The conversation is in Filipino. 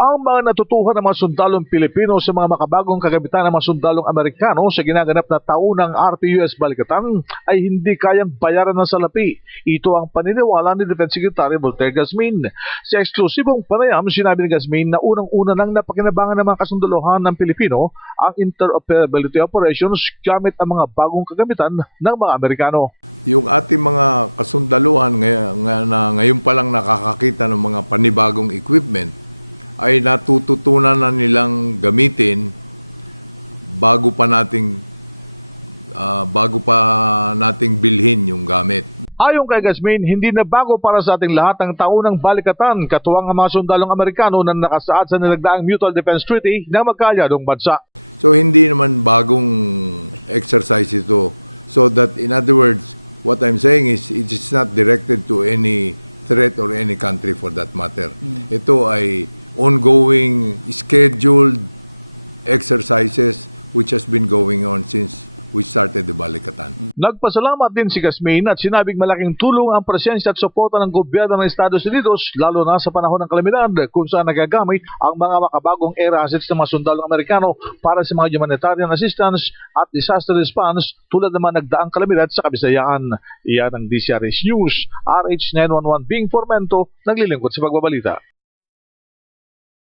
Ang mga natutuhan ng mga sundalong Pilipino sa mga makabagong kagamitan ng mga sundalong Amerikano sa ginaganap na taunang RPUS Balikatan ay hindi kayang bayaran ng salapi. Ito ang paniniwala ni Defense Secretary Voltaire Gasmin. Sa eksklusibong panayam, sinabi ni Gasmin na unang-una nang napakinabangan ng mga kasundalohan ng Pilipino ang interoperability operations gamit ang mga bagong kagamitan ng mga Amerikano. Ayon kay Gasmin, hindi na bago para sa ating lahat ang taunang balikatan katuwang ang mga sundalong Amerikano na nakasaad sa nilagdaang Mutual Defense Treaty ng magkaalyadong bansa. Nagpasalamat din si Gasmin at sinabing malaking tulong ang presensya at suporta ng gobyerno ng Estados Unidos lalo na sa panahon ng kalamidad kung saan nagagamit ang mga makabagong air assets ng mga sundalong Amerikano para sa mga humanitarian assistance at disaster response tulad ng mga nagdaang kalamidad sa Kabisayaan. Iyan ang DCRH News, RH911 Bing Formento, naglilingkod sa pagbabalita.